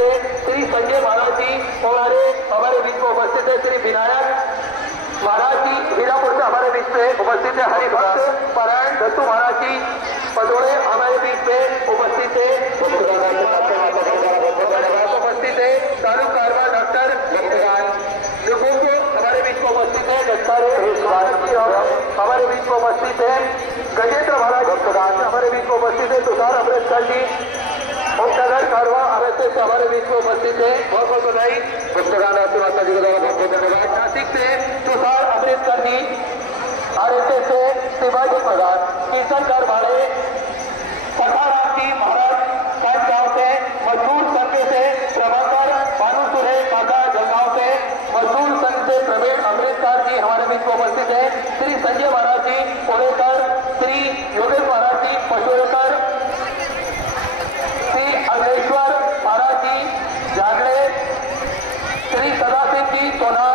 है श्री संजय महाराज जी पोलारे हमारे बीच में उपस्थित है। श्री विनायक महाराज जी हीरापुर से हमारे बीच में उपस्थित है। हरिभक्त पारायण दत्तू महाराज जी पटोड़े हमारे बीच में उपस्थित है। उपस्थित है तालुक कारवा डॉक्टर निकुंज हमारे बीच में उपस्थित है। हमारे बीच में उपस्थित है गजेंद्र महाराज हमारे बीच में उपस्थित है। तुषार अमृतसर जी ओमनगर कारवा आरएसएस हमारे बीच में उपस्थित है। बहुत बहुत बधाई। माता जी को बहुत बहुत धन्यवाद। नासिक से तुषार अमृतसर जी आरएसएस से शिवाजी प्रधान किशनकर भाड़े पठाराम जी महाराज गांव से मजदूर संघ से प्रभाकर भानुसुरे काका जलगांव से मजदूर संघ से प्रवीण अमृतसर जी हमारे बीच में उपस्थित है। श्री संजय महाराज जी पुणेकर, श्री योगेश महाराज जी पशुरेकर, श्री अग्रेश्वर महाराज जी जागड़े, श्री सदाशिव जी सोना।